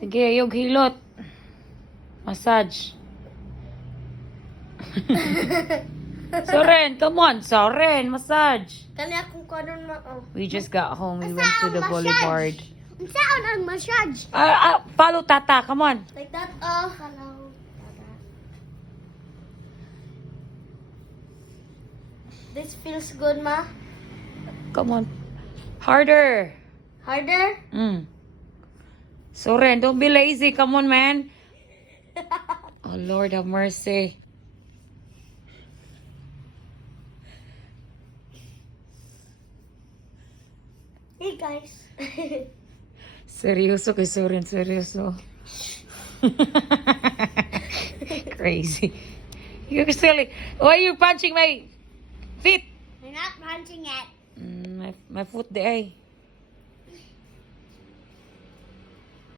Sige, yung hilot. Massage. Soren, come on. Soren, massage. Kani akong kanon ma. Oh. We just got home. We went to the boulevard. Saan ang massage? Follow Tata. Come on. Like that. Oh. Hello. This feels good, ma. Come on. Harder. Harder? Soren, don't be lazy. Come on, man. Oh, Lord have mercy. Hey, guys. Seryoso kay Soren, seryoso. Crazy. You're silly. Why are you punching my feet? You're not punching it. My foot di ay.